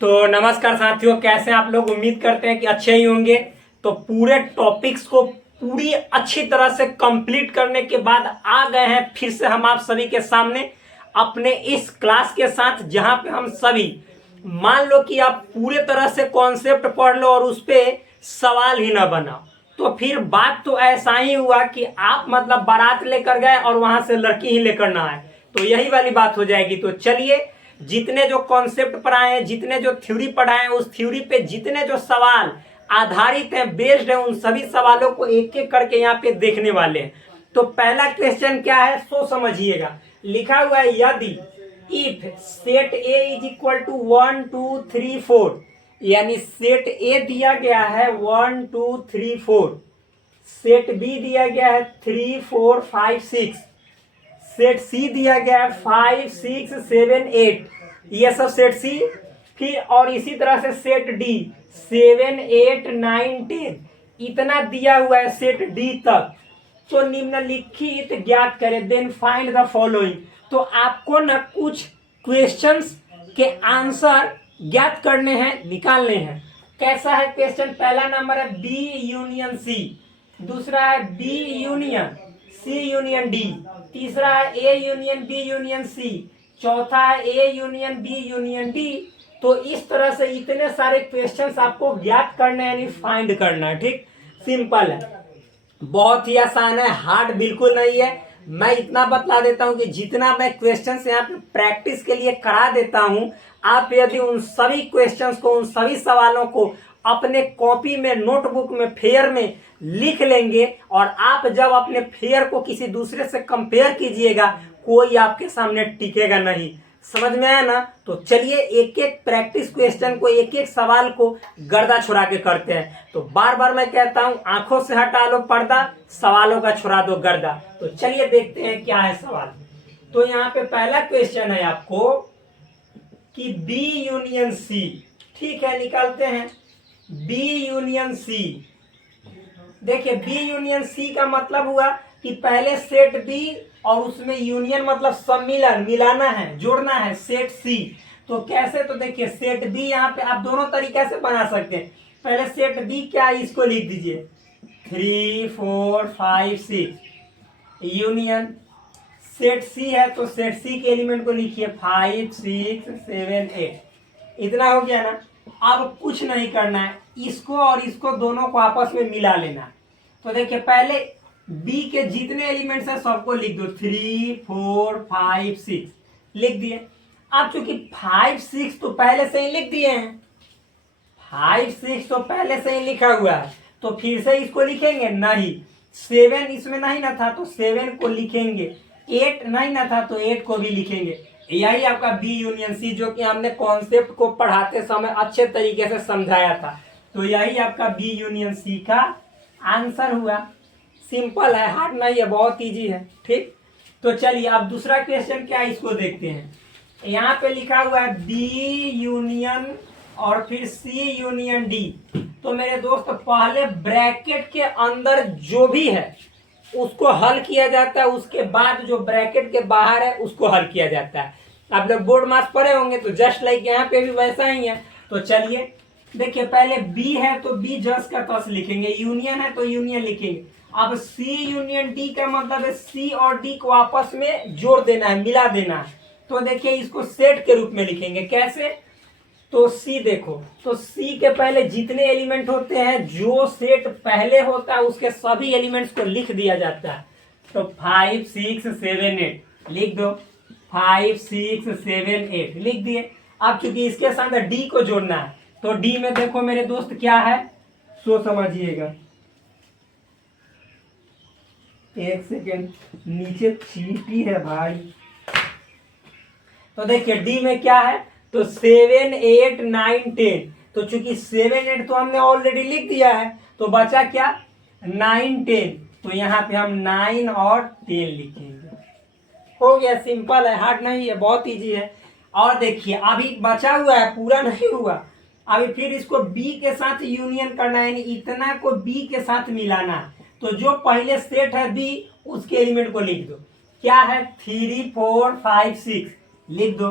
तो नमस्कार साथियों, कैसे हैं आप लोग। उम्मीद करते हैं कि अच्छे ही होंगे। तो पूरे टॉपिक्स को पूरी अच्छी तरह से कंप्लीट करने के बाद आ गए हैं फिर से हम आप सभी के सामने अपने इस क्लास के साथ, जहां पे हम सभी मान लो कि आप पूरे तरह से कॉन्सेप्ट पढ़ लो और उस पर सवाल ही ना बनाओ, तो फिर बात तो ऐसा ही हुआ कि आप मतलब बारात लेकर गए और वहां से लड़की ही लेकर ना आए, तो यही वाली बात हो जाएगी। तो चलिए, जितने जो कॉन्सेप्ट पढ़ाए हैं, जितने जो थ्योरी पढ़ाए हैं, उस थ्योरी पे जितने जो सवाल आधारित हैं, बेस्ड हैं, उन सभी सवालों को एक एक करके यहाँ पे देखने वाले हैं। तो पहला क्वेश्चन क्या है सो समझिएगा। लिखा हुआ है, यदि if set A is equal to 1 2 3 4, यानी सेट ए दिया गया है 1 2 3 4, सेट बी दिया गया है 3 4 5 6, सेट सी दिया गया है 5 6 7 8, ये सब सेट सी। फिर और इसी तरह से सेट डी 7 8 9 10, इतना दिया हुआ है सेट डी तक। तो निम्नलिखित ज्ञात करें, देन फाइंड द फॉलोइंग। तो आपको ना कुछ क्वेश्चंस के आंसर ज्ञात करने हैं, निकालने हैं। कैसा है क्वेश्चन? पहला नंबर है बी यूनियन सी, दूसरा है B union C union D, तीसरा है A union B union C, चौथा है A union B union D. तो इस तरह से इतने सारे क्वेश्चंस आपको ज्ञात करने हैं, यानी फाइंड करना है। ठीक, सिंपल है, बहुत ही आसान है, हार्ड बिल्कुल नहीं है। मैं इतना बतला देता हूं कि जितना मैं क्वेश्चंस यहाँ पे प्रैक्टिस के लिए करा देता हूं, आप यदि उन सभी क्वेश्चंस को, उन सभी सवालों को अपने कॉपी में, नोटबुक में, फेयर में लिख लेंगे और आप जब अपने फेयर को किसी दूसरे से कंपेयर कीजिएगा, कोई आपके सामने टिकेगा नहीं। समझ में आया ना? तो चलिए एक एक प्रैक्टिस क्वेश्चन को, एक एक सवाल को गर्दा छुड़ा के करते हैं। तो बार बार मैं कहता हूं, आंखों से हटा लो पर्दा, सवालों का छुड़ा दो गर्दा। तो चलिए देखते हैं क्या है सवाल। तो यहाँ पे पहला क्वेश्चन है आपको कि बी यूनियन सी। ठीक है, निकालते हैं बी यूनियन सी। देखिए, बी यूनियन सी का मतलब हुआ कि पहले सेट बी और उसमें यूनियन मतलब सम्मिलन, मिलाना है, जोड़ना है सेट सी। तो कैसे? तो देखिए सेट बी यहाँ पे आप दोनों तरीके से बना सकते हैं। पहले सेट बी क्या है, इसको लिख दीजिए 3 4 5 6, यूनियन सेट सी है तो सेट सी के एलिमेंट को लिखिए 5 6 7 8। इतना हो गया ना? अब कुछ नहीं करना है, इसको और इसको दोनों को आपस में मिला लेना। तो देखिए पहले बी के जितने एलिमेंट्स हैं सबको लिख दो, 3 4 5 6 लिख दिए। अब चूंकि 5 6 तो पहले से ही लिख दिए हैं, 5 6 तो पहले से ही लिखा हुआ है, तो फिर से इसको लिखेंगे नहीं। 7 इसमें नहीं ना था तो 7 को लिखेंगे, 8 नहीं ना था तो 8 को भी लिखेंगे। यही आपका बी यूनियन सी, जो कि हमने कॉन्सेप्ट को पढ़ाते समय अच्छे तरीके से समझाया था। तो यही आपका बी यूनियन सी का आंसर हुआ। सिंपल है, हार्ड नहीं है, बहुत इजी है। ठीक, तो चलिए अब दूसरा क्वेश्चन क्या है इसको देखते हैं। यहाँ पे लिखा हुआ है बी यूनियन और फिर सी यूनियन डी। तो मेरे दोस्त पहले ब्रैकेट के अंदर जो भी है उसको हल किया जाता है, उसके बाद जो ब्रैकेट के बाहर है उसको हल किया जाता है। आप लोग बोर्ड मास पढ़े होंगे, तो जस्ट लाइक यहाँ पे भी वैसा ही है। तो चलिए देखिए, पहले बी है तो बी जस का तस लिखेंगे, यूनियन है तो यूनियन लिखेंगे। अब सी यूनियन डी का मतलब है सी और डी को आपस में जोड़ देना है, मिला देना है। तो देखिए इसको सेट के रूप में लिखेंगे। कैसे? तो सी देखो, तो सी के पहले जितने एलिमेंट होते हैं, जो सेट पहले होता है उसके सभी एलिमेंट्स को लिख दिया जाता है। तो 5 6 7 8 लिख दो, 5 6 7 8 लिख दिए। अब चूंकि इसके साथ डी को जोड़ना है, तो डी में देखो मेरे दोस्त क्या है सो समझिएगा। एक सेकेंड, नीचे चीटी है भाई। तो देखिए डी में क्या है, तो 7 8 9 10। तो चूंकि 7 8 तो हमने ऑलरेडी लिख दिया है, तो बचा क्या 9 10। तो यहाँ पे हम 9 और 10 लिखेंगे। हो गया, सिंपल है, हार्ड नहीं है, बहुत इजी है। और देखिए अभी बचा हुआ है, पूरा नहीं हुआ। अभी फिर इसको बी के साथ यूनियन करना है, यानी इतना को बी के साथ मिलाना है। तो जो पहले सेट है बी, उसके एलिमेंट को लिख दो। क्या है 3 4 5 6 लिख दो,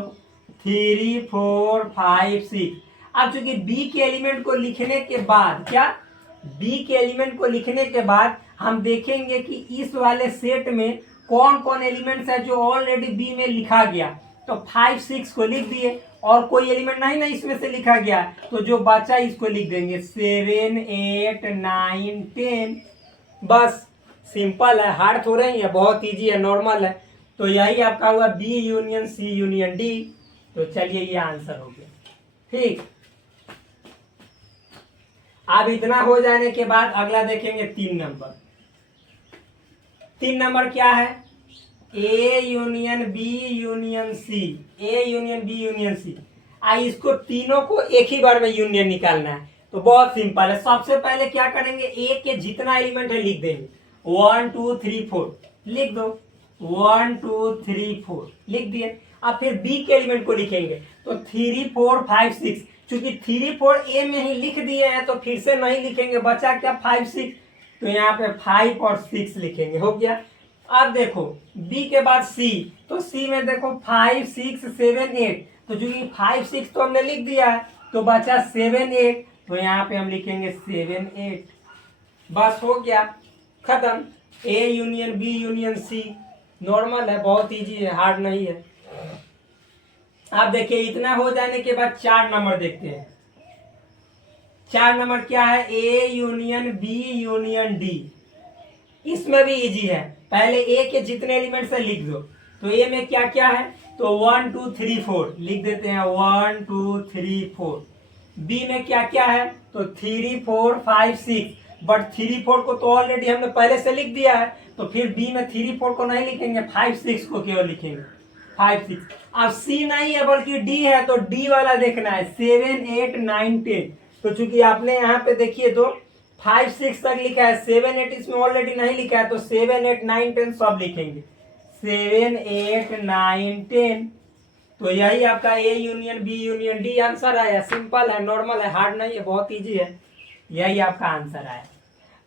3 4 5 6। अब चूंकि बी के एलिमेंट को लिखने के बाद क्या, बी के एलिमेंट को लिखने के बाद हम देखेंगे कि इस वाले सेट में कौन कौन एलिमेंट्स है जो ऑलरेडी बी में लिखा गया। तो 5 6 को लिख दिए और कोई एलिमेंट नहीं ना इसमें से लिखा गया, तो जो बचा इसको लिख देंगे 7 8 9 10। बस सिंपल है, हार्ड थोड़ा ही है, बहुत इजी है, नॉर्मल है। तो यही आपका हुआ B union C union D. तो चलिए ये आंसर हो गया। ठीक, अब इतना हो जाने के बाद अगला देखेंगे 3 नंबर। 3 नंबर क्या है, A union B union C, A union B union C. इसको तीनों को एक ही बार में यूनियन निकालना है। तो बहुत सिंपल है, सबसे पहले क्या करेंगे, ए के जितना एलिमेंट है लिख देंगे 1 2 3 4 लिख दो, 1 2 3 4 लिख दिए। अब फिर बी के एलिमेंट को लिखेंगे तो 3 4 5 6, चूंकि 3 4 ए में ही लिख दिए हैं तो फिर से नहीं लिखेंगे, बचा क्या 5 6, तो यहाँ पे 5 और 6 लिखेंगे, हो गया। अब देखो बी के बाद सी, तो सी में देखो 5 6 7 8, तो चूंकि 5 6 तो हमने लिख दिया है तो बचा 7 8, तो यहाँ पे हम लिखेंगे 7 8। बस हो गया, खत्म। A union B union C, normal है, बहुत इजी है, हार्ड नहीं है। अब देखिए इतना हो जाने के बाद 4 नंबर देखते हैं। 4 नंबर क्या है, A union B union D. इसमें भी इजी है, पहले ए के जितने एलिमेंट्स है लिख दो। तो ए में क्या क्या है, तो 1 2 3 4 लिख देते हैं, 1 2 3 4। बी में क्या क्या है, तो 3 4 5 6, बट 3 4 को तो ऑलरेडी हमने पहले से लिख दिया है, तो फिर बी में 3 4 को नहीं लिखेंगे, 5 6 को केवल लिखेंगे, 5 6। अब सी नहीं है बल्कि डी है, तो डी वाला देखना है 7 8 9 10। तो चूंकि आपने यहाँ पे देखिए तो 5 6 तक लिखा है, 7 8 इसमें ऑलरेडी नहीं लिखा है, तो 7 8 9 10 सब लिखेंगे, 7 8 9 10। तो यही आपका A union B union D answer आया। सिंपल है, नॉर्मल है, हार्ड नहीं है, बहुत इजी है, यही आपका आंसर आया।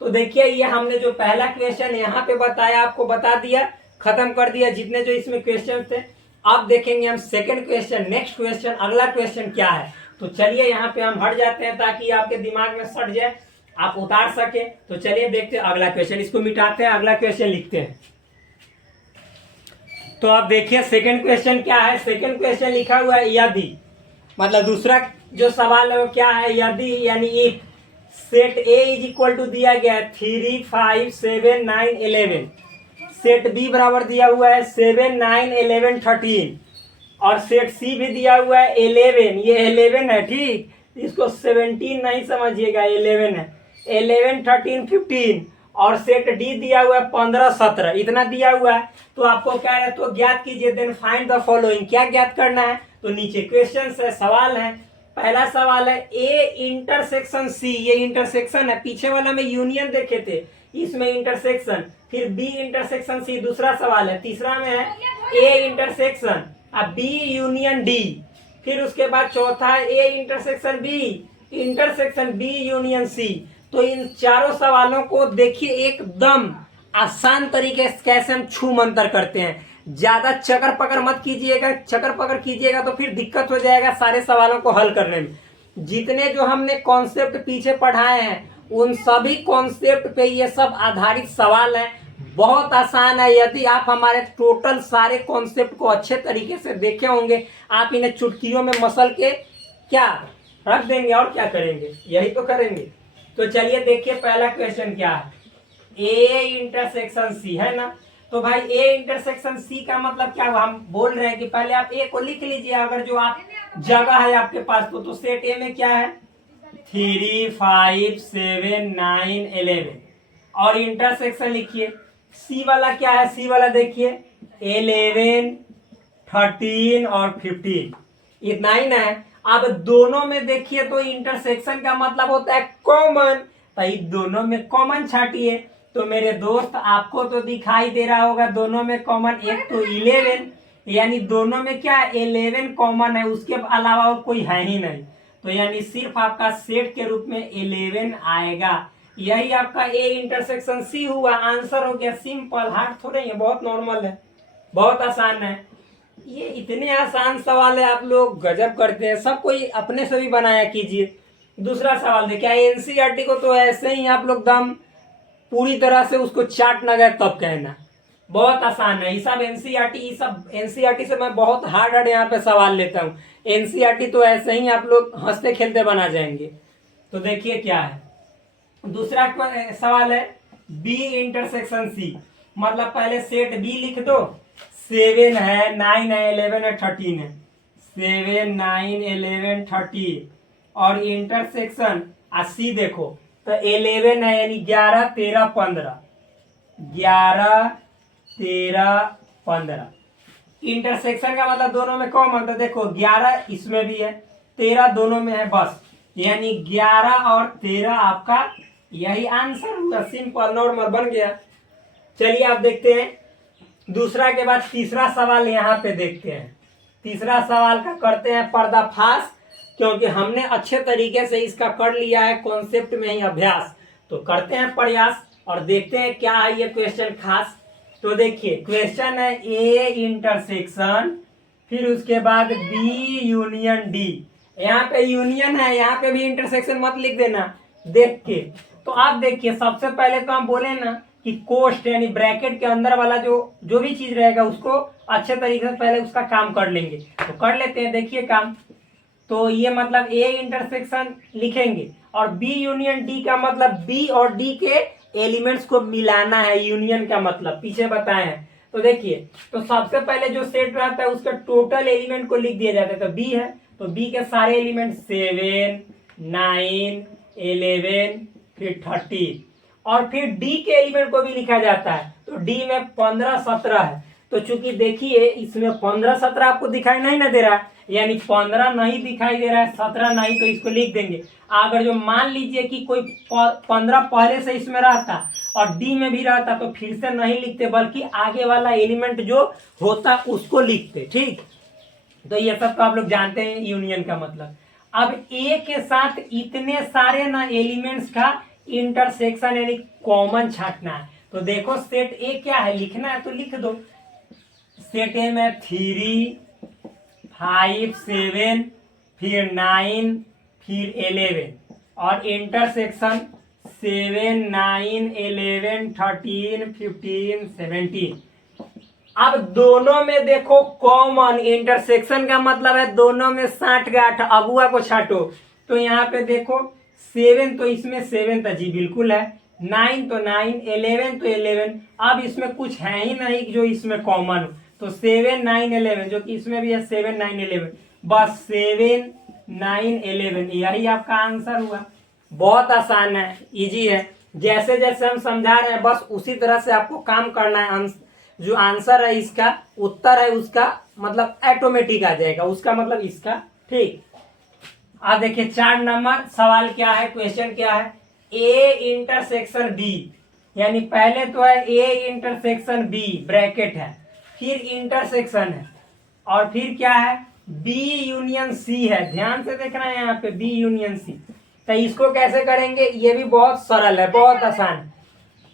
तो देखिए ये हमने जो पहला क्वेश्चन यहाँ पे बताया आपको बता दिया, खत्म कर दिया जितने जो इसमें क्वेश्चन थे। अब देखेंगे हम सेकंड क्वेश्चन, नेक्स्ट क्वेश्चन, अगला क्वेश्चन क्या है। तो चलिए यहाँ पे हम हट जाते हैं ताकि आपके दिमाग में सट जाए, आप उतार सके। तो चलिए देखते हैं अगला क्वेश्चन, इसको मिटाते हैं, अगला क्वेश्चन लिखते हैं। तो आप देखिए सेकंड क्वेश्चन क्या है। सेकंड क्वेश्चन लिखा हुआ है यदि, मतलब दूसरा जो सवाल है वो क्या है, यदि यानी if set A is equal to दिया गया है 3 5 7 9 11, सेट बी बराबर दिया हुआ है 7 9 11 13, और सेट सी भी दिया हुआ है 11, ये 11 है, ठीक, इसको 17 नहीं समझिएगा, 11 है, 11 13 15, और सेट डी दिया हुआ है 15 17, इतना दिया हुआ है। तो आपको कह रहे तो ज्ञात कीजिए, देन फाइंड द फॉलोइंग, क्या ज्ञात करना है। तो नीचे क्वेश्चन है, सवाल है। पहला सवाल है ए इंटरसेक्शन सी, ये इंटरसेक्शन है, पीछे वाला में यूनियन देखे थे, इसमें इंटरसेक्शन, फिर बी इंटरसेक्शन सी दूसरा सवाल है। तीसरा में है ए इंटरसेक्शन अब बी यूनियन डी, फिर उसके बाद चौथा है A intersection B union C. तो इन चारों सवालों को देखिए एकदम आसान तरीके से कैसे हम छू मंतर करते हैं। ज्यादा चकर पकड़ मत कीजिएगा, चकर पकड़ कीजिएगा तो फिर दिक्कत हो जाएगा सारे सवालों को हल करने में। जितने जो हमने कॉन्सेप्ट पीछे पढ़ाए हैं उन सभी कॉन्सेप्ट पे ये सब आधारित सवाल है, बहुत आसान है। यदि आप हमारे टोटल सारे कॉन्सेप्ट को अच्छे तरीके से देखे होंगे, आप इन्हें चुटकियों में मसल के क्या रख देंगे और क्या करेंगे, यही तो करेंगे। तो चलिए देखिए पहला क्वेश्चन क्या है, ए इंटरसेक्शन सी है ना। तो भाई ए इंटरसेक्शन सी का मतलब क्या हुआ, हम बोल रहे हैं कि पहले आप ए को लिख लीजिए, अगर जो आप जगह है आपके पास तो सेट ए में क्या है 3 5 7 9 11, और इंटरसेक्शन लिखिए। सी वाला क्या है, सी वाला देखिए 11 13 और 15, इतना ही ना है। अब दोनों में देखिए तो इंटरसेक्शन का मतलब होता है कॉमन, तो दोनों में कॉमन छाटिए। तो मेरे दोस्त आपको तो दिखाई दे रहा होगा दोनों में कॉमन, एक तो 11, यानी दोनों में क्या 11 कॉमन है, उसके अलावा और कोई है ही नहीं। तो यानी सिर्फ आपका सेट के रूप में 11 आएगा। यही आपका ए इंटरसेक्शन सी हुआ, आंसर हो गया। सिंपल, हार्ड थोड़े है, बहुत नॉर्मल है, बहुत आसान है। ये इतने आसान सवाल है, आप लोग गजब करते हैं। सब कोई अपने से भी बनाया कीजिए। दूसरा सवाल देखिए, एनसीईआरटी को तो ऐसे ही आप लोग दम पूरी तरह से उसको चाट ना गए तब कहना। बहुत आसान है ये सब एनसीईआरटी से मैं बहुत हार्ड हार्ड यहाँ पे सवाल लेता हूँ। एनसीईआरटी तो ऐसे ही आप लोग हंसते खेलते बना जाएंगे। तो देखिए क्या है, दूसरा सवाल है बी इंटरसेक्शन सी, मतलब पहले सेट बी लिख दो। 7 है, 9 है, 11 है, 13 है। 7, 9, 11, 13 और इंटरसेक्शन सी देखो तो 11 है, यानी 11, 13, 15। 11, 13, 15 इंटरसेक्शन का मतलब दोनों में कॉमन। तो देखो 11 इसमें भी है, 13 दोनों में है, बस यानी 11 और 13 आपका यही आंसर हुआ। सिंपल नॉर्मल बन गया। चलिए आप देखते हैं दूसरा के बाद तीसरा सवाल यहाँ पे देखते हैं। तीसरा सवाल का करते हैं पर्दाफाश, क्योंकि हमने अच्छे तरीके से इसका कर लिया है कॉन्सेप्ट में ही अभ्यास। तो करते हैं प्रयास और देखते हैं क्या है ये क्वेश्चन खास। तो देखिए क्वेश्चन है ए इंटरसेक्शन, फिर उसके बाद बी यूनियन डी। यहाँ पे यूनियन है, यहाँ पे भी इंटरसेक्शन मत लिख देना देख के। तो आप देखिए सबसे पहले तो हम बोले ना कि कोष्ठ यानी ब्रैकेट के अंदर वाला जो भी चीज रहेगा उसको अच्छे तरीके से पहले उसका काम कर लेंगे। तो कर लेते हैं, देखिए काम। तो ये मतलब ए इंटरसेक्शन लिखेंगे और बी यूनियन डी का मतलब बी और डी के एलिमेंट्स को मिलाना है। यूनियन का मतलब पीछे बताए हैं। तो देखिए, तो सबसे पहले जो सेट रहता है उसका टोटल एलिमेंट को लिख दिया जाता है। तो बी है तो बी के सारे एलिमेंट 7, 9, 11 फिर 13 और फिर डी के एलिमेंट को भी लिखा जाता है। तो डी में 15, 17 है। तो चूंकि देखिए इसमें 15, 17 आपको दिखाई नहीं ना दे रहा है, यानी 15 नहीं दिखाई दे रहा है, 17 नहीं, तो इसको लिख देंगे। अगर जो मान लीजिए कि कोई 15 पहले से इसमें रहता और डी में भी रहता तो फिर से नहीं लिखते, बल्कि आगे वाला एलिमेंट जो होता उसको लिखते। ठीक, तो ये सब तो आप लोग जानते हैं यूनियन का मतलब। अब ए के साथ इतने सारे ना एलिमेंट्स का इंटरसेक्शन यानी कॉमन छांटना है। तो देखो सेट ए क्या है, लिखना है तो लिख दो। सेट ए में 3, 5, 7 फिर 9 फिर 11 और इंटरसेक्शन 7, 9, 11, 13, 15, 17। अब दोनों में देखो कॉमन इंटरसेक्शन का मतलब है दोनों में 60 गांठ। अगुआ को छाटो तो यहाँ पे देखो 7 तो इसमें 7 था जी, बिल्कुल है। 9 तो 9, 11 तो 11। अब इसमें कुछ है ही नहीं जो इसमें कॉमन हो। तो 7, 9, 11 जो कि इसमें भी है 7, 9, 11, बस 7, 9, 11 यही आपका आंसर हुआ। बहुत आसान है, इजी है। जैसे जैसे हम समझा रहे हैं बस उसी तरह से आपको काम करना है। जो आंसर है इसका, उत्तर है उसका मतलब ऑटोमेटिक आ जाएगा, उसका मतलब इसका। ठीक, अब देखिए 4 नंबर सवाल क्या है, क्वेश्चन क्या है। ए इंटरसेक्शन बी, यानी पहले तो है ए इंटरसेक्शन बी ब्रैकेट है, फिर इंटरसेक्शन है और फिर क्या है बी यूनियन सी है। ध्यान से देखना है यहाँ पे बी यूनियन सी। तो इसको कैसे करेंगे, ये भी बहुत सरल है, बहुत आसान है।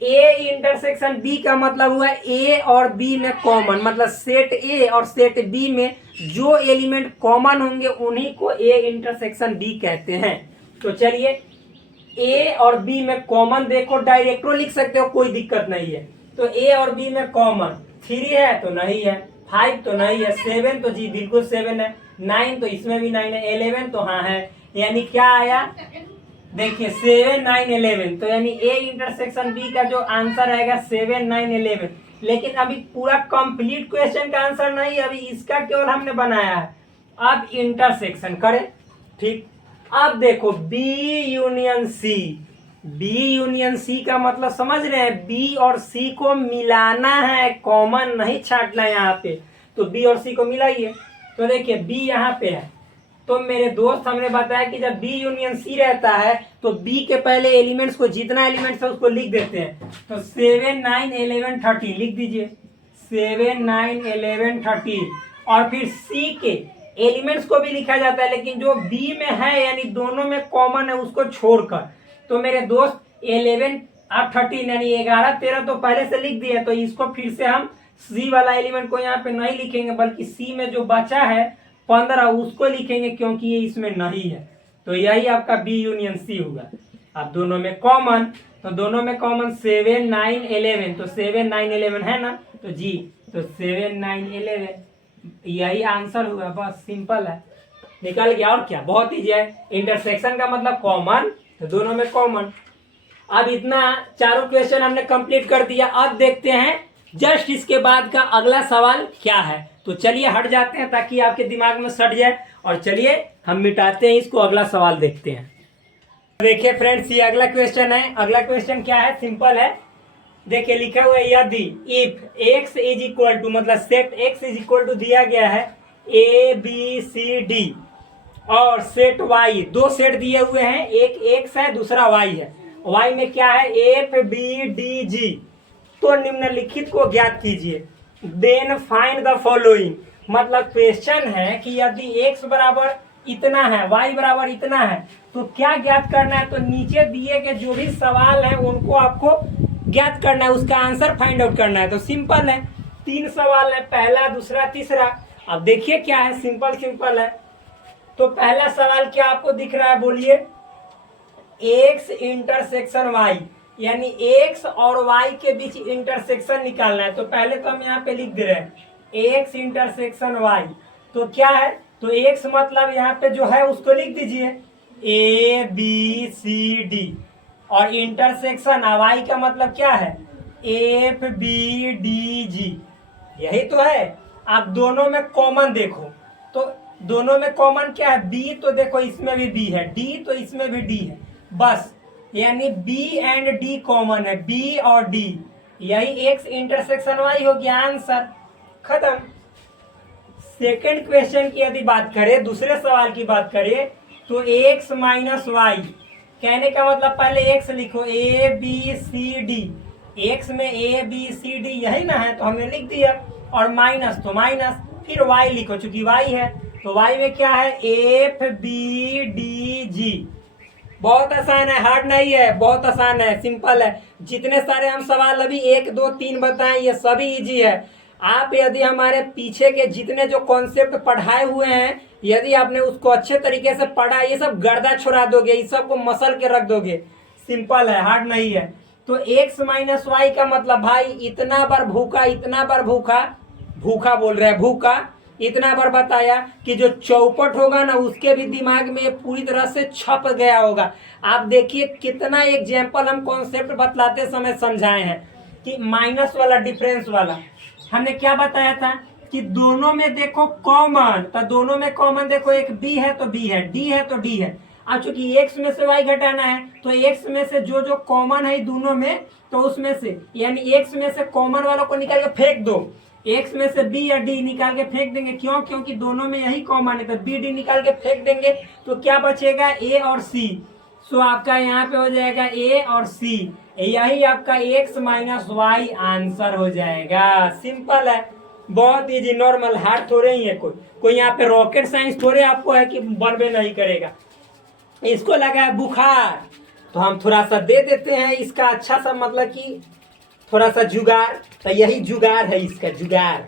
ए इंटरसेक्शन बी का मतलब हुआ ए और बी में कॉमन, मतलब सेट ए और सेट बी में जो एलिमेंट कॉमन होंगे उन्हीं को ए इंटरसेक्शन बी कहते हैं। तो चलिए ए और बी में कॉमन देखो, डायरेक्टो लिख सकते हो, कोई दिक्कत नहीं है। तो ए और बी में कॉमन 3 है तो नहीं है, 5 तो नहीं है, 7 तो जी बिल्कुल 7 है, 9 तो इसमें भी 9 है, 11 तो हाँ है। यानी क्या आया, देखिए 7, 9, 11। तो यानी ए इंटरसेक्शन बी का जो आंसर आएगा 7, 9, 11। लेकिन अभी पूरा कंप्लीट क्वेश्चन का आंसर नहीं, अभी इसका केवल हमने बनाया है। अब इंटरसेक्शन करें। ठीक, अब देखो B union C. B union C का मतलब समझ रहे हैं, बी और सी को मिलाना है, कॉमन नहीं छांटना है यहाँ पे। तो बी और सी को मिलाइए। तो देखिए बी यहाँ पे है, तो मेरे दोस्त हमने बताया कि जब बी यूनियन सी रहता है तो बी के पहले एलिमेंट्स को, जितना एलिमेंट्स है उसको लिख देते हैं। तो 7, 9, 11, 13 लिख दीजिए। 7, 9, 11, 13 और फिर सी के एलिमेंट्स को भी लिखा जाता है, लेकिन जो बी में है यानी दोनों में कॉमन है उसको छोड़कर। तो मेरे दोस्त 11 और 13 यानी 11, 13 तो पहले से लिख दिए, तो इसको फिर से हम सी वाला एलिमेंट को यहाँ पे नहीं लिखेंगे, बल्कि सी में जो बचा है 15 उसको लिखेंगे, क्योंकि ये इसमें नहीं है। तो यही आपका बी यूनियन सी होगा। अब दोनों में कॉमन, तो दोनों में कॉमन 7 9 11, तो 7 9 11 है ना, तो जी, तो 7 9 11 यही आंसर हुआ। बस सिंपल है, निकल गया। और क्या, बहुत ईजी है। इंटरसेक्शन का मतलब कॉमन, तो दोनों में कॉमन। अब इतना चारों क्वेश्चन हमने कंप्लीट कर दिया। अब देखते हैं जस्ट इसके बाद का अगला सवाल क्या है। तो चलिए हट जाते हैं ताकि आपके दिमाग में सट जाए, और चलिए हम मिटाते हैं इसको, अगला सवाल देखते हैं। देखिए फ्रेंड्स, ये अगला क्वेश्चन है। अगला क्वेश्चन क्या है, सिंपल है। देखिए लिखा हुआ है, यदि if x is equal to, मतलब set x is equal to दिया गया है a b c d, और सेट y, दो सेट दिए हुए हैं, एक x है दूसरा y है। y में क्या है, f b d g, तो निम्नलिखित को ज्ञात कीजिए। देन फाइंड द फॉलोइंग, मतलब क्वेश्चन है कि यदि x बराबर इतना है, y बराबर इतना है, तो क्या ज्ञात करना है। तो नीचे दिए गए जो भी सवाल है उनको आपको ज्ञात करना है, उसका आंसर फाइंड आउट करना है। तो सिंपल है, 3 सवाल है, पहला दूसरा तीसरा। अब देखिए क्या है, सिंपल सिंपल है। तो पहला सवाल क्या आपको दिख रहा है, बोलिए। x इंटरसेक्शन y, यानी x और y के बीच इंटरसेक्शन निकालना है। तो पहले तो हम यहाँ पे लिख दे रहे हैं x इंटरसेक्शन y, तो क्या है, तो x मतलब यहाँ पे जो है उसको लिख दीजिए a b c d, और इंटरसेक्शन y का मतलब क्या है, f b d g, यही तो है। आप दोनों में कॉमन देखो, तो दोनों में कॉमन क्या है, b, तो देखो इसमें भी b है, d तो इसमें भी d है, बस, यानी b एंड d कॉमन है, b और d, यही x इंटरसेक्शन y हो गया, आंसर खत्म। सेकेंड क्वेश्चन की यदि बात करें, दूसरे सवाल की बात करें, तो x माइनस वाई, कहने का मतलब पहले x लिखो, a b c d, x में a b c d यही ना है, तो हमने लिख दिया, और माइनस तो माइनस, फिर y लिखो, चूंकि y है, तो y में क्या है, f b d g। बहुत आसान है, हार्ड नहीं है, बहुत आसान है, सिंपल है। जितने सारे हम सवाल अभी 1 2 3 बताएं, ये सभी इजी है। आप यदि हमारे पीछे के जितने जो कॉन्सेप्ट पढ़ाए हुए हैं, यदि आपने उसको अच्छे तरीके से पढ़ा, ये सब गर्दा छुड़ा दोगे, इस सब को मसल के रख दोगे। सिंपल है, हार्ड नहीं है। तो x माइनस वाई का मतलब भाई इतना बार भूखा, इतना बार भूखा, भूखा बोल रहे हैं, भूखा इतना बार बताया कि जो चौपट होगा ना उसके भी दिमाग में पूरी तरह से छप गया होगा। आप देखिए कितना एग्जाम्पल हम कॉन्सेप्ट बतलाते समय समझाए हैं, कि माइनस वाला, डिफरेंस वाला हमने क्या बताया था, कि दोनों में देखो कॉमन, तो दोनों में कॉमन देखो, एक b है तो b है, d है तो d है। अब चूंकि x में से y घटाना है, तो x में से जो जो कॉमन है दोनों में, तो उसमें से, यानी x में से कॉमन वालों को निकाल के फेंक दो, x में से b या d निकाल के फेंक देंगे, क्यों, क्योंकि दोनों में यही कॉमन है, तो b d निकाल के फेंक देंगे, तो क्या बचेगा, a और c। सो आपका यहाँ पे हो जाएगा a और c, यही आपका x माइनस वाई आंसर हो जाएगा। सिंपल है, बहुत इजी, नॉर्मल, हार्ड थोड़े ही है, कोई यहाँ पे रॉकेट साइंस थोड़े आपको है कि बनबे नहीं करेगा। इसको लगा है बुखार, तो हम थोड़ा सा दे देते हैं इसका अच्छा सा, मतलब कि थोड़ा सा जुगाड़, तो यही जुगाड़ है इसका, जुगाड़।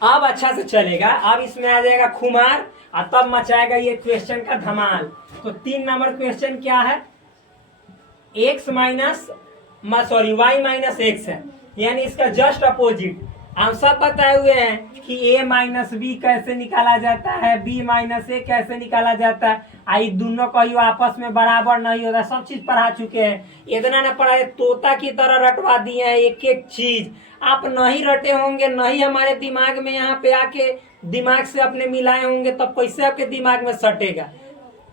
अब अच्छा से चलेगा, अब इसमें आ जाएगा खुमार, और तब मचाएगा ये क्वेश्चन का धमाल। तो 3 नंबर क्वेश्चन क्या है, x minus sorry y minus x है, यानी इसका जस्ट अपोजिट। हम सब बताए हुए हैं कि a माइनस बी कैसे निकाला जाता है, b माइनस ए कैसे निकाला जाता है, आई दोनों का यू आपस में बराबर नहीं होता, सब चीज पढ़ा चुके हैं। इतना न पढ़ा है, तोता की तरह रटवा दिए हैं एक एक चीज। आप नहीं रटे होंगे, नहीं हमारे दिमाग में यहाँ पे आके दिमाग से अपने मिलाए होंगे, तब कैसे आपके दिमाग में सटेगा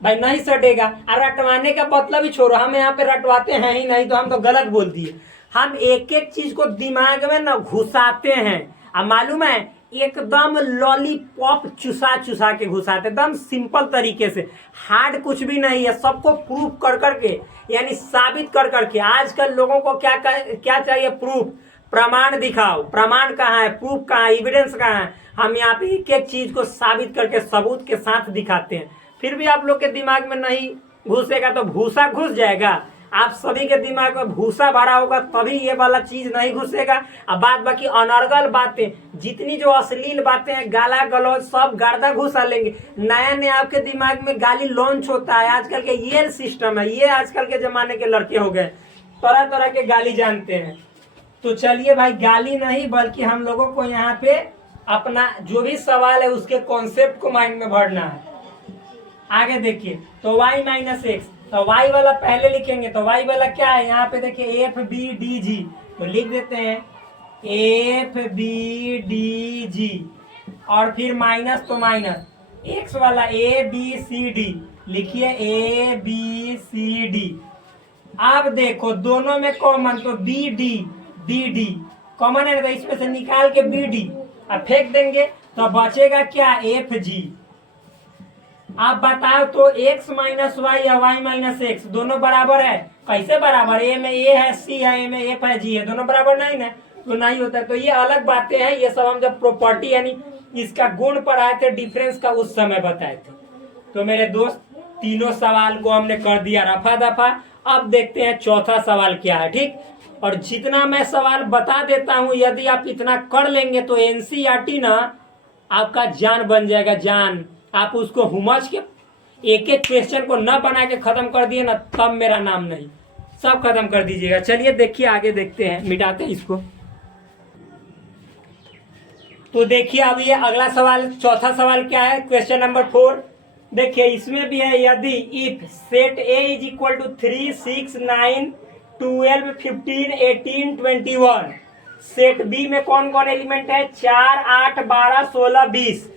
भाई, नहीं सटेगा। और रटवाने का मतलब ही छोड़ो, हम यहाँ पे रटवाते हैं ही नहीं, तो हम तो गलत बोल दिए। हम एक एक चीज को दिमाग में ना घुसाते हैं, अब मालूम है, एकदम लॉलीपॉप चुसा चुसा के घुसाते, एकदम सिंपल तरीके से, हार्ड कुछ भी नहीं है, सबको प्रूफ कर करके, यानी साबित कर करके। आजकल लोगों को क्या चाहिए, प्रूफ, प्रमाण दिखाओ, प्रमाण कहाँ है, प्रूफ कहाँ है, एविडेंस कहाँ है। हम यहाँ पे एक एक चीज को साबित करके सबूत के साथ दिखाते हैं, फिर भी आप लोग के दिमाग में नहीं घुसेगा तो भूसा घुस जाएगा। आप सभी के दिमाग में भूसा भरा होगा तभी ये वाला चीज नहीं घुसेगा। अब बात बाकी अनर्गल बातें, जितनी जो अश्लील बातें हैं, गाला गलौज सब गर्दा घुसा लेंगे। नया नया आपके दिमाग में गाली लॉन्च होता है, आजकल के ये सिस्टम है, ये आजकल के जमाने के लड़के हो गए, तरह तरह के गाली जानते हैं। तो चलिए भाई, गाली नहीं बल्कि हम लोगों को यहाँ पे अपना जो भी सवाल है उसके कॉन्सेप्ट को माइंड में भरना है। आगे देखिए, तो y माइनस एक्स, तो y वाला पहले लिखेंगे, तो y वाला क्या है यहाँ पे देखिए एफ बी डी जी, तो लिख देते हैं एफ बी डी जी, और फिर माइनस तो माइनस एक्स वाला ए बी सी डी, लिखिए ए बी सी डी। अब देखो दोनों में कॉमन, तो B D D D common है, तो इसमें से निकाल के बी डी अब फेंक देंगे, तो बचेगा क्या एफ जी। आप बताओ तो x माइनस वाई या y माइनस एक्स दोनों बराबर है? कैसे बराबर? ए में ए है, सी है, ए में एफ है, जी है, दोनों बराबर नहीं ना, तो नहीं होता। तो ये अलग बातें हैं, ये सब हम जब प्रॉपर्टी यानी इसका गुण पढ़ाए थे डिफरेंस का उस समय बताए थे। तो मेरे दोस्त तीनों सवाल को हमने कर दिया रफा दफा। अब देखते हैं चौथा सवाल क्या है, ठीक। और जितना मैं सवाल बता देता हूं, यदि आप इतना कर लेंगे तो एनसीईआरटी ना आपका जान बन जाएगा, जान। आप उसको हुमच के एक एक क्वेश्चन को न बना के खत्म कर दिए ना, तब मेरा नाम नहीं, सब खत्म कर दीजिएगा। चलिए देखिए आगे देखते हैं, मिटाते हैं इसको। तो देखिए अब ये अगला सवाल, चौथा सवाल क्या है, क्वेश्चन नंबर 4। देखिए इसमें भी है, यदि if set A is equal to 3 6 9 12 15 18 21, set B में कौन कौन एलिमेंट है? 4 8 12 16 20।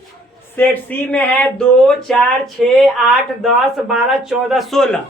सेट सी में है 2 4 6 8 10 12 14 16,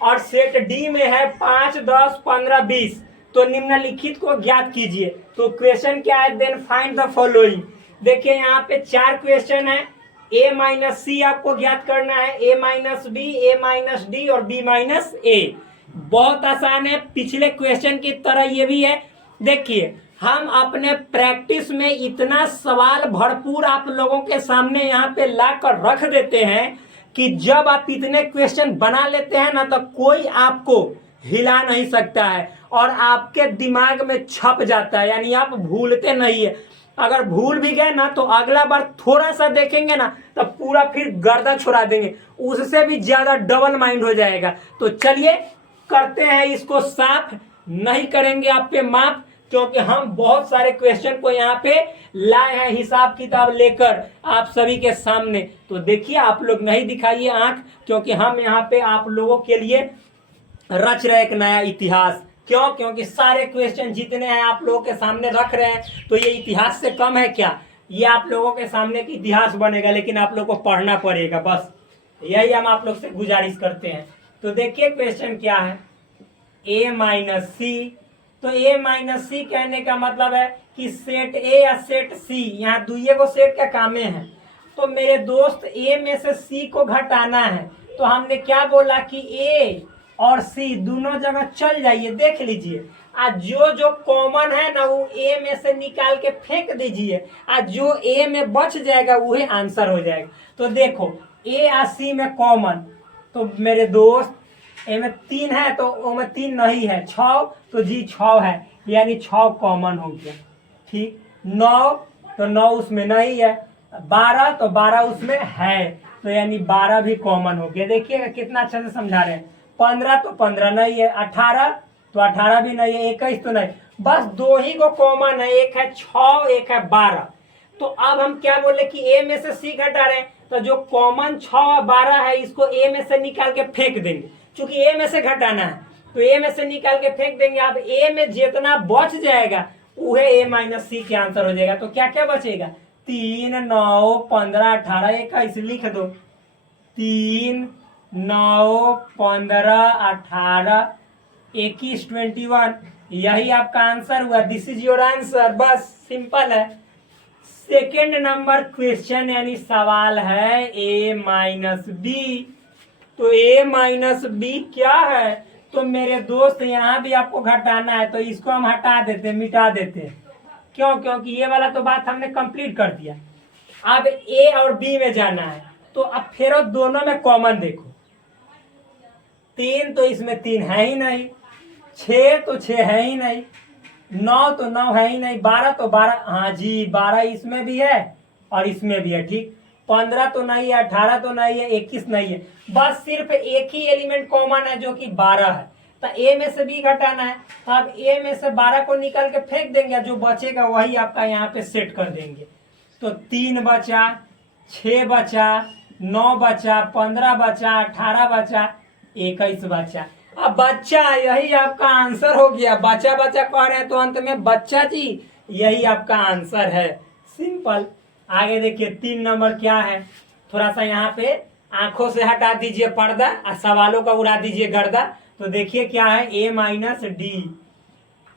और सेट डी में है 5 10 15 20। तो निम्नलिखित को ज्ञात कीजिए। तो क्वेश्चन क्या है? Then find the following. देखिए यहाँ पे 4 क्वेश्चन है, ए माइनस सी आपको ज्ञात करना है, ए माइनस बी, ए माइनस डी और बी माइनस ए। बहुत आसान है, पिछले क्वेश्चन की तरह ये भी है। देखिए हम अपने प्रैक्टिस में इतना सवाल भरपूर आप लोगों के सामने यहाँ पे ला कर रख देते हैं कि जब आप इतने क्वेश्चन बना लेते हैं ना, तो कोई आपको हिला नहीं सकता है और आपके दिमाग में छप जाता है, यानी आप भूलते नहीं है। अगर भूल भी गए ना तो अगला बार थोड़ा सा देखेंगे ना तो पूरा फिर गर्दन छुड़ा देंगे, उससे भी ज्यादा डबल माइंड हो जाएगा। तो चलिए करते हैं इसको साफ, नहीं करेंगे आप पे माफ, क्योंकि हम बहुत सारे क्वेश्चन को यहाँ पे लाए हैं हिसाब किताब लेकर आप सभी के सामने। तो देखिए आप लोग नहीं दिखाइए आंख, क्योंकि हम यहाँ पे आप लोगों के लिए रच रहे एक नया इतिहास। क्यों? क्योंकि सारे क्वेश्चन जितने हैं आप लोगों के सामने रख रहे हैं, तो ये इतिहास से कम है क्या? ये आप लोगों के सामने की इतिहास बनेगा, लेकिन आप लोग को पढ़ना पड़ेगा, बस यही हम आप लोग से गुजारिश करते हैं। तो देखिए क्वेश्चन क्या है, ए माइनस सी। तो ए माइनस सी कहने का मतलब है कि सेट ए या सेट सी, यहाँ दुइये को सेट का कामे है। तो मेरे दोस्त ए में से सी को घटाना है, तो हमने क्या बोला कि ए और सी दोनों जगह चल जाइए, देख लीजिए। आज जो जो कॉमन है ना वो ए में से निकाल के फेंक दीजिए, आज जो ए में बच जाएगा वही आंसर हो जाएगा। तो देखो ए और सी में कॉमन, तो मेरे दोस्त ए में 3 है तो ओ में 3 नहीं है, 6 तो जी 6 है, यानी 6 कॉमन हो गया, ठीक। 9 तो 9 उसमें नहीं है, 12 तो 12 उसमें है, तो यानी 12 भी कॉमन हो गया। देखिएगा कितना अच्छा से समझा रहे हैं। 15 तो 15 नहीं है, 18 तो 18 भी नहीं है, 21 तो नहीं, बस 2 ही को कॉमन है, एक है 6 एक है 12। तो अब हम क्या बोले कि ए में से सी घटा रहे हैं, तो जो कॉमन 6 और 12 है इसको ए में से निकाल के फेंक देंगे, क्योंकि ए में से घटाना है तो ए में से निकाल के फेंक देंगे। अब ए में जितना बच जाएगा वह ए माइनस सी के आंसर हो जाएगा। तो क्या क्या बचेगा? 3 9 15 18, 21 लिख दो, 3 9 15 18 21 21, यही आपका आंसर हुआ। दिस इज योर आंसर, बस सिंपल है। सेकेंड नंबर क्वेश्चन यानी सवाल है ए माइनस बी। तो ए माइनस बी क्या है? तो मेरे दोस्त यहाँ भी आपको घटाना है, तो इसको हम हटा देते, मिटा देते। क्यों? क्योंकि ये वाला तो बात हमने कंप्लीट कर दिया। अब ए और बी में जाना है, तो अब फिर दोनों में कॉमन देखो, 3 तो इसमें 3 है ही नहीं, 6 तो 6 है ही नहीं, 9 तो 9 है ही नहीं, 12 तो 12, हाँ जी 12 इसमें भी है और इसमें भी है, ठीक। 15 तो नहीं है, 18 तो नहीं है, 21 नहीं है, बस सिर्फ एक ही एलिमेंट कॉमन है जो कि 12 है। तो ए में से बी घटाना है, तो आप ए में से 12 को निकाल के फेंक देंगे, जो बचेगा वही आपका यहाँ पे सेट कर देंगे। तो 3 बचा, 6 बचा, 9 बचा, 15 बचा, 18 बचा, 21 बचा। अब बच्चा यही आपका आंसर हो गया। बच्चा बच्चा कह रहे हैं तो अंत में बच्चा जी यही आपका आंसर है, सिंपल। आगे देखिए 3 नंबर क्या है, थोड़ा सा यहाँ पे आंखों से हटा दीजिए पर्दा और सवालों का उड़ा दीजिए गर्दा। तो देखिए क्या है, a माइनस डी।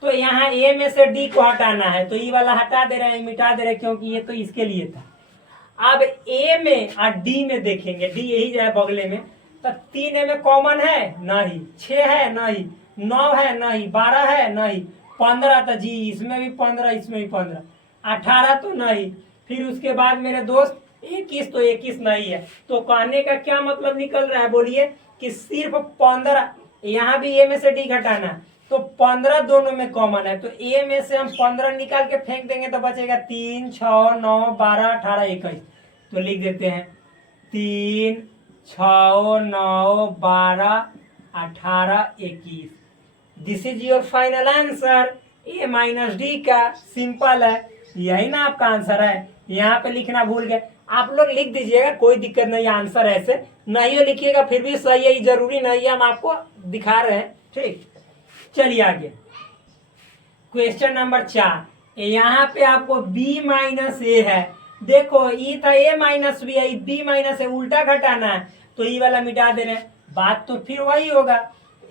तो यहाँ a में से d को हटाना है, तो ये वाला हटा दे रहे हैं, मिटा दे रहे हैं, क्योंकि ये तो इसके लिए था। अब a में और d में देखेंगे, d यही जाए बगले में, तो 3 में कॉमन है नहीं, 6 है नहीं, 9 है नहीं, 12 है नहीं, 15 तो जी इसमें भी 15, इसमें भी 15, 18 तो नहीं, फिर उसके बाद मेरे दोस्त 21 तो 21 नहीं है। तो कहने का क्या मतलब निकल रहा है, बोलिए कि सिर्फ 15, यहाँ भी a में से d घटाना है, तो 15 दोनों में कॉमन है, तो a में से हम 15 निकाल के फेंक देंगे तो बचेगा 3, 6, 9, 12, 18, 21। तो लिख देते हैं 3, 6, 9, 12, 18, 21। This is your final answer, a minus D का। सिंपल है, यही ना आपका आंसर है। यहाँ पे लिखना भूल गए, आप लोग लिख दीजिएगा, कोई दिक्कत नहीं, आंसर ऐसे नहीं हो लिखिएगा फिर भी सही है, जरूरी नहीं है, हम आपको दिखा रहे हैं, ठीक। चलिए आगे क्वेश्चन नंबर 4। यहाँ पे आपको b माइनस ए है, देखो ई था a माइनस बी है, b माइनस ए उल्टा घटाना है, तो ई वाला मिटा दे रहे हैं, बात तो फिर वही होगा,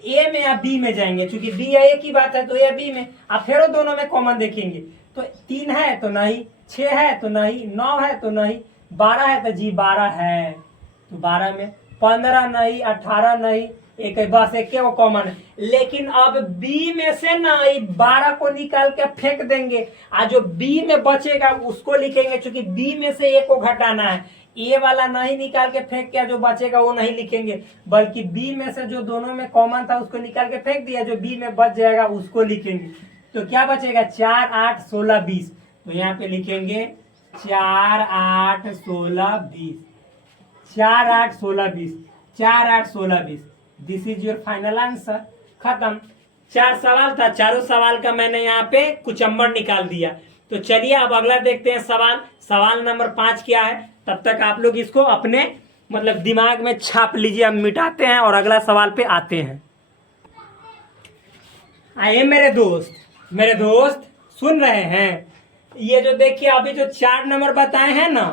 a में या b में जाएंगे, क्योंकि b या a की बात है तो a या b में। आप फिर दोनों में कॉमन देखेंगे, तो 3 है तो नहीं, 6 है तो नहीं, 9 है तो नहीं, 12 है तो जी 12 है, तो 12 में 15 नहीं, 18 नहीं, एक बस एक वो कॉमन है। लेकिन अब b में से ना 12 को निकाल के फेंक देंगे, और जो b में बचेगा उसको लिखेंगे, क्योंकि b में से a को घटाना है। a वाला नहीं निकाल के फेंक के जो बचेगा वो नहीं लिखेंगे, बल्कि b में से जो दोनों में कॉमन था उसको निकाल के फेंक दिया, जो b में बच जाएगा उसको लिखेंगे। तो क्या बचेगा, 4, 8, 16, 20। तो यहाँ पे लिखेंगे 4, 8, 16, 20, 4, 8, 16, 20, 4, 8, 16, 20। This is your final answer, खत्म। 4 सवाल था, चारों सवाल का मैंने यहाँ पे कुचम्बर निकाल दिया। तो चलिए अब अगला देखते हैं सवाल। सवाल नंबर 5 क्या है, तब तक आप लोग इसको अपने मतलब दिमाग में छाप लीजिए, हम मिटाते हैं और अगला सवाल पे आते हैं। आइए मेरे दोस्त सुन रहे हैं, ये जो देखिए अभी जो 4 नंबर बताए हैं ना,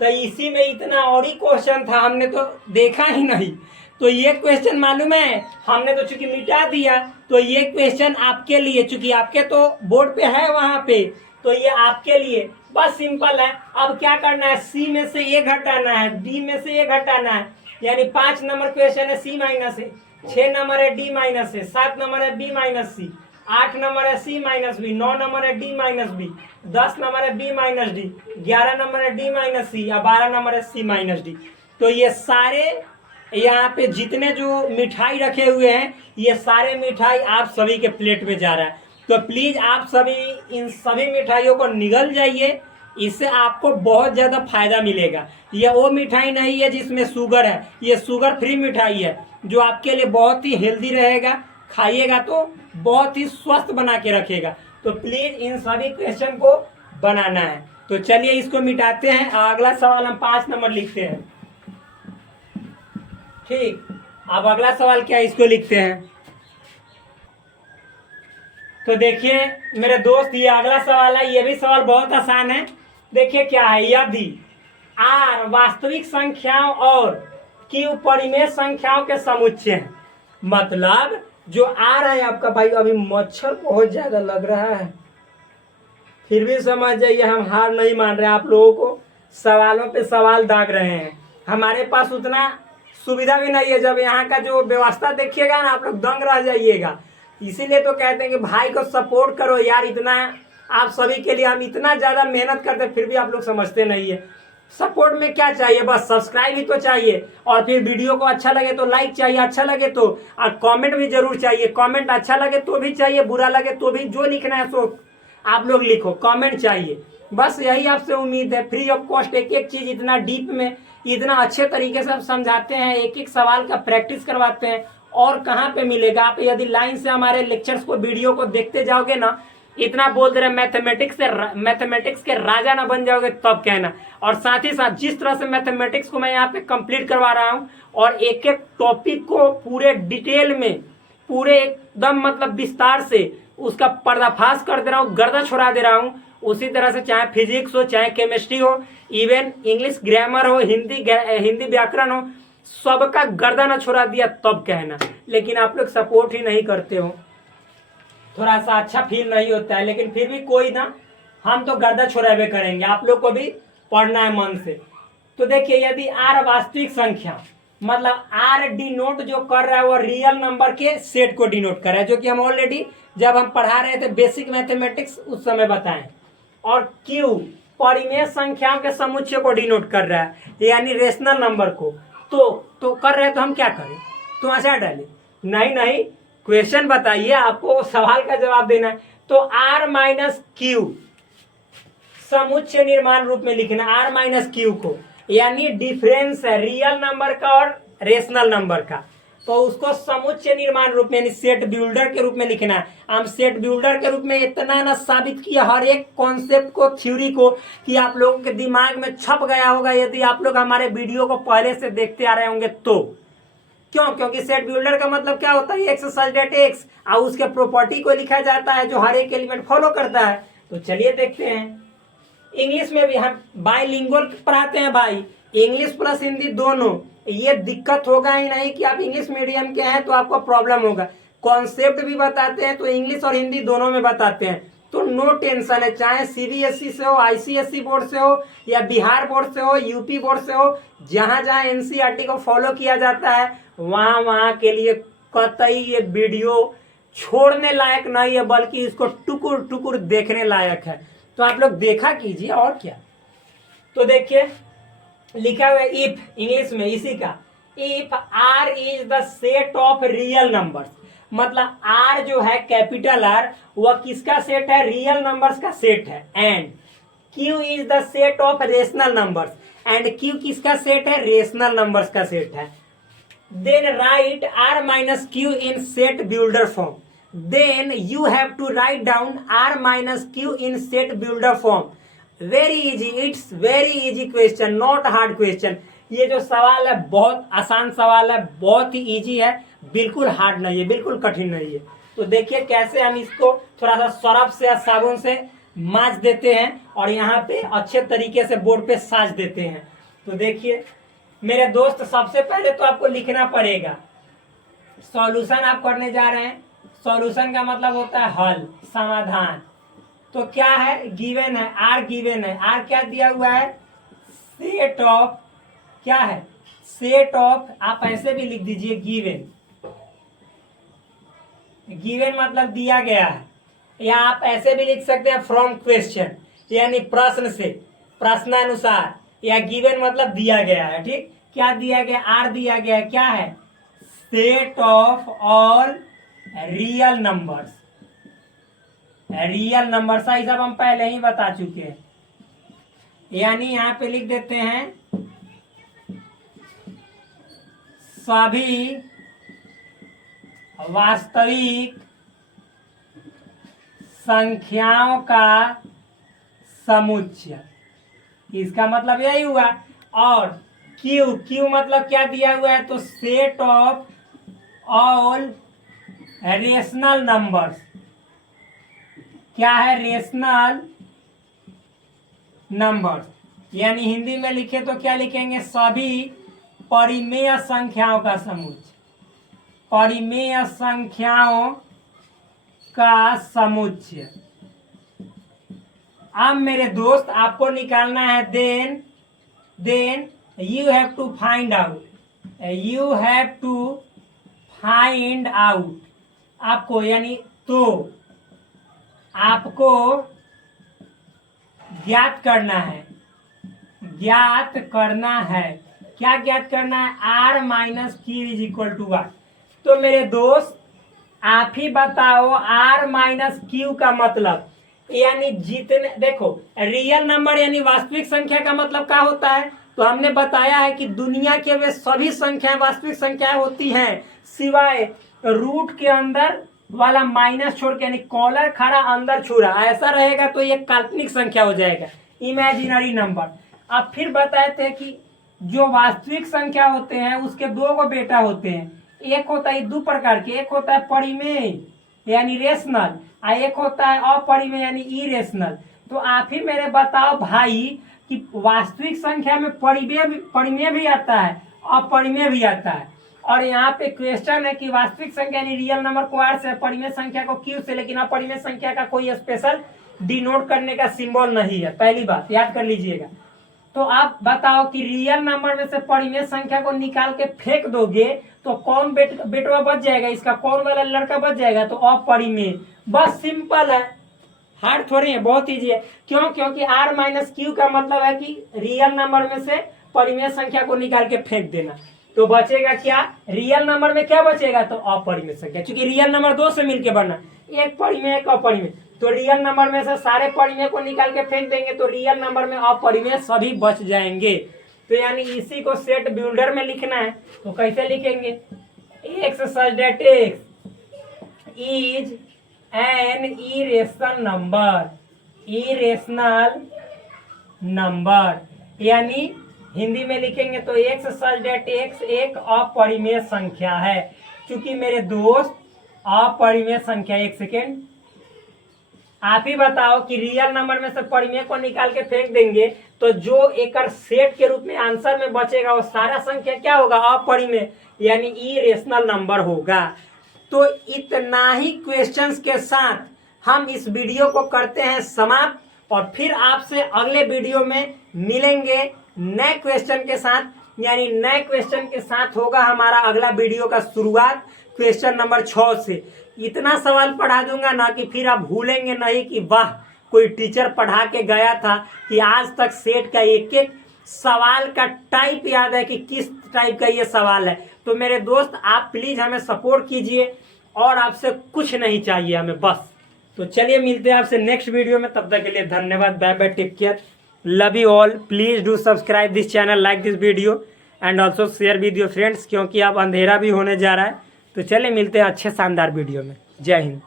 तो इसी में इतना और ही क्वेश्चन था, हमने तो देखा ही नहीं। तो ये क्वेश्चन मालूम है, हमने तो चूंकि मिटा दिया, तो ये क्वेश्चन आपके लिए, चूंकि आपके तो बोर्ड पे है वहां पे, तो ये आपके लिए बस सिंपल है। अब क्या करना है, सी में से ए घटाना है, डी में से ए घटाना है, यानी 5 नंबर क्वेश्चन है सी माइनस ए, 6 नंबर है डी माइनस ए, 7 नंबर है बी माइनस सी, 8 नंबर है सी माइनस बी, 9 नंबर है डी माइनस बी, 10 नंबर है बी माइनस डी, 11 नंबर है डी माइनस सी, या 12 नंबर है सी माइनस डी। तो ये सारे यहाँ पे जितने जो मिठाई रखे हुए हैं, ये सारे मिठाई आप सभी के प्लेट में जा रहा है। तो प्लीज आप सभी इन सभी मिठाइयों को निगल जाइए, इससे आपको बहुत ज्यादा फायदा मिलेगा। ये वो मिठाई नहीं है जिसमें शुगर है, ये शुगर फ्री मिठाई है, जो आपके लिए बहुत ही हेल्दी रहेगा, खाइएगा तो बहुत ही स्वस्थ बना के रखेगा। तो प्लीज इन सभी क्वेश्चन को बनाना है। तो चलिए इसको मिटाते हैं, अगला सवाल हम 5 नंबर लिखते हैं, ठीक। अब अगला सवाल क्या है, इसको लिखते हैं। तो देखिए मेरे दोस्त, ये अगला सवाल है, ये भी सवाल बहुत आसान है। देखिए क्या है, यदि आर वास्तविक संख्याओं और क्यू परिमेय संख्याओं के समुच्चय हैं, मतलब जो आ रहा है आपका भाई, अभी मच्छर बहुत ज्यादा लग रहा है, फिर भी समझ जाइए हम हार नहीं मान रहे, आप लोगों को सवालों पे सवाल दाग रहे हैं। हमारे पास उतना सुविधा भी नहीं है, जब यहाँ का जो व्यवस्था देखिएगा ना आप लोग दंग रह जाइएगा। इसीलिए तो कहते हैं कि भाई को सपोर्ट करो यार, इतना आप सभी के लिए हम इतना ज्यादा मेहनत करते फिर भी आप लोग समझते नहीं है। सपोर्ट में क्या चाहिए, बस सब्सक्राइब ही तो चाहिए, और फिर वीडियो को अच्छा लगे तो लाइक चाहिए, अच्छा लगे तो, और कमेंट भी जरूर चाहिए। कमेंट अच्छा लगे तो भी चाहिए, बुरा लगे तो भी, जो लिखना है सो आप लोग लिखो, कमेंट चाहिए। बस यही आपसे उम्मीद है। फ्री ऑफ कॉस्ट एक एक चीज इतना डीप में, इतना अच्छे तरीके से आप समझाते हैं, एक एक सवाल का प्रैक्टिस करवाते हैं, और कहाँ पे मिलेगा। आप यदि लाइन से हमारे लेक्चर्स को, वीडियो को देखते जाओगे ना, इतना बोल दे रहे मैथमेटिक्स के राजा ना बन जाओगे तब कहना। और साथ ही साथ जिस तरह से मैथमेटिक्स को मैं यहाँ पे कंप्लीट करवा रहा हूँ, और एक एक टॉपिक को पूरे डिटेल में, पूरे एकदम मतलब विस्तार से उसका पर्दाफाश कर दे रहा हूँ, गर्दा छुड़ा दे रहा हूँ। उसी तरह से चाहे फिजिक्स हो, चाहे केमिस्ट्री हो, इवन इंग्लिश ग्रामर हो, हिंदी व्याकरण हो, सबका गर्दा ना छुड़ा दिया तब कहना। लेकिन आप लोग सपोर्ट ही नहीं करते हो, थोड़ा सा अच्छा फील नहीं होता है। लेकिन फिर भी कोई ना, हम तो गर्दा छोड़ावे करेंगे, आप लोग को भी पढ़ना है मन से। तो देखिए, यदि आर वास्तविक संख्या, मतलब आर डिनोट जो कर रहा है वो रियल नंबर के सेट को डिनोट कर रहा है, जो कि हम ऑलरेडी जब हम पढ़ा रहे थे बेसिक मैथमेटिक्स उस समय बताएं। और क्यू परिमेय संख्याओं के समुच्चय को डिनोट कर रहा है, यानी रेशनल नंबर को। तो कर रहे हैं, तो हम क्या करें, तो आशा डाले नहीं, क्वेश्चन बताइए, आपको सवाल का जवाब देना है। तो आर माइनस क्यू समुच्चय निर्माण रूप में लिखना, आर माइनस क्यू को, यानी डिफरेंस है रियल नंबर का और रेशनल नंबर का, तो उसको समुच्चय निर्माण रूप में, यानी सेट बिल्डर के रूप में लिखना है। हम सेट बिल्डर के रूप में इतना ना साबित किया हर एक कॉन्सेप्ट को, थ्योरी को, कि आप लोगों के दिमाग में छप गया होगा, यदि आप लोग हमारे वीडियो को पहले से देखते आ रहे होंगे तो। क्यों? क्योंकि सेट बिल्डर का मतलब क्या होता है, एक्स सच दैट एक्स, और उसके प्रॉपर्टी को लिखा जाता है जो हर एक एलिमेंट फॉलो करता है। तो चलिए देखते हैं। इंग्लिश में भी हम बाइलिंगुअल पढ़ाते हैं भाई, इंग्लिश प्लस हिंदी दोनों। ये दिक्कत होगा ही नहीं कि आप इंग्लिश मीडियम के हैं तो आपको प्रॉब्लम होगा। कॉन्सेप्ट भी बताते हैं तो इंग्लिश और हिंदी दोनों में बताते हैं, तो नो टेंशन है। चाहे सीबीएसई से हो, आईसीएसई बोर्ड से हो, या बिहार बोर्ड से हो, यूपी बोर्ड से हो, जहां जहां एनसीईआरटी को फॉलो किया जाता है वहां वहां के लिए कतई ये वीडियो छोड़ने लायक नहीं है, बल्कि इसको टुकुर टुकुर देखने लायक है। तो आप लोग देखा कीजिए, और क्या। तो देखिए लिखा हुआ है इफ, इंग्लिश में इसी का, if R is the set of real numbers, मतलब आर जो है कैपिटल आर, वह किसका सेट है, रियल नंबर्स का सेट है। And Q is the set of rational numbers, and Q किसका सेट है, रेशनल नंबर्स का सेट है। Then write r minus q in set builder form. Then you have to write down r minus q in set builder form. Very easy, it's very easy question, not hard question. ये जो सवाल है बहुत आसान सवाल है, बहुत ही easy है, बिल्कुल हार्ड नहीं है, बिल्कुल कठिन नहीं है। तो देखिए कैसे हम इसको थोड़ा सा सरफ से या साबुन से मांज देते हैं, और यहाँ पे अच्छे तरीके से बोर्ड पे साज देते हैं। तो देखिए मेरे दोस्त, सबसे पहले तो आपको लिखना पड़ेगा, सॉल्यूशन आप करने जा रहे हैं। सॉल्यूशन का मतलब होता है हल, समाधान। तो क्या है, गिवन है, आर गिवन है। आर क्या दिया हुआ है, सेट ऑफ, क्या है, सेट ऑफ, आप ऐसे भी लिख दीजिए गिवन। गिवन मतलब दिया गया है, या आप ऐसे भी लिख सकते हैं फ्रॉम क्वेश्चन, यानी प्रश्न से, प्रश्नानुसार, या गिवन मतलब दिया गया है। ठीक, क्या दिया गया, आर दिया गया है, क्या है, set of all real numbers. Real number सा सब हम पहले ही बता चुके हैं, यानी यहां पे लिख देते हैं सभी वास्तविक संख्याओं का समुच्चय, इसका मतलब यही हुआ। और क्यू, क्यू मतलब क्या दिया हुआ है, तो set of all rational numbers, क्या है, रेशनल नंबर्स, यानी हिंदी में लिखे तो क्या लिखेंगे, सभी परिमेय संख्याओं का समुच्चय, परिमेय संख्याओं का समुच्चय। अब मेरे दोस्त आपको निकालना है then you have to find out, you have to find out, आपको, यानी तो आपको ज्ञात करना है, ज्ञात करना है। क्या ज्ञात करना है? r minus Q is equal to R. तो मेरे दोस्त आप ही बताओ r माइनस क्यू का मतलब, यानी जितने, देखो रियल नंबर यानी वास्तविक संख्या का मतलब क्या होता है? तो हमने बताया है कि दुनिया के वे सभी संख्याएं वास्तविक संख्याएं होती हैं सिवाय रूट के अंदर वाला माइनस छोड़ के, यानी कॉलर खड़ा अंदर छुरा, ऐसा रहेगा तो ये काल्पनिक संख्या हो जाएगा, इमेजिनरी नंबर। अब फिर बताए थे कि जो वास्तविक संख्या होते हैं उसके दो गो बेटा होते हैं, एक होता है दो प्रकार के, एक होता है परिमेय यानी रेशनल, और एक होता है अपरिमेय यानी इरेशनल। तो आप ही मेरे बताओ भाई कि वास्तविक संख्या में परिमेय भी आता है, अपरिमेय भी आता है। और यहाँ पे क्वेश्चन है कि वास्तविक संख्या यानी रियल नंबर को आर से, परिमेय संख्या को क्यू से, लेकिन अपरिमेय संख्या का कोई स्पेशल डिनोट करने का सिंबल नहीं है। पहली बात याद कर लीजिएगा। तो आप बताओ कि रियल नंबर में से परिमेय संख्या को निकाल के फेंक दोगे तो कौन बेटवा बच जाएगा, इसका कौन वाला लड़का बच जाएगा? तो अपरिमेय। बस सिंपल है, हार्ड थोड़ी है, बहुत ईजी है। क्यों? क्योंकि r माइनस क्यू का मतलब है कि रियल नंबर में से परिमेय संख्या को निकाल के फेंक देना। तो बचेगा क्या? रियल नंबर में क्या बचेगा? तो अपरिमेय संख्या, क्योंकि रियल नंबर दो से मिलके बना, एक परिमेय एक अपरिमेय। तो रियल नंबर में से सारे परिमेय को निकाल के फेंक देंगे तो रियल नंबर में अपरिमेय सभी बच जाएंगे। तो यानी इसी को सेट बिल्डर में लिखना है। तो कैसे लिखेंगे? x such that x is an irrational number, यानी हिंदी में लिखेंगे तो x such that x एक अपरिमेय संख्या है। क्योंकि मेरे दोस्त अपरिमेय संख्या, एक सेकेंड, आप ही बताओ कि रियल नंबर में से परिमेय को निकाल के फेंक देंगे तो जो एक सेट के रूप में आंसर में बचेगा वो सारा संख्या क्या होगा? अपरिमेय यानी इरेशनल नंबर होगा। तो इतना ही क्वेश्चंस के साथ हम इस वीडियो को करते हैं समाप्त, और फिर आपसे अगले वीडियो में मिलेंगे नए क्वेश्चन के साथ। यानी नए क्वेश्चन के साथ होगा हमारा अगला वीडियो का शुरुआत क्वेश्चन नंबर 6 से। इतना सवाल पढ़ा दूंगा ना कि फिर आप भूलेंगे नहीं कि वाह कोई टीचर पढ़ा के गया था, कि आज तक सेट का एक एक सवाल का टाइप याद है कि किस टाइप का ये सवाल है। तो मेरे दोस्त आप प्लीज हमें सपोर्ट कीजिए, और आपसे कुछ नहीं चाहिए हमें, बस। तो चलिए मिलते हैं आपसे नेक्स्ट वीडियो में, तब तक के लिए धन्यवाद, bye bye, take care, love you all. Please do subscribe this channel, like this video and also share with your friends, क्योंकि अब अंधेरा भी होने जा रहा है। तो चलिए मिलते हैं अच्छे शानदार वीडियो में। जय हिंद।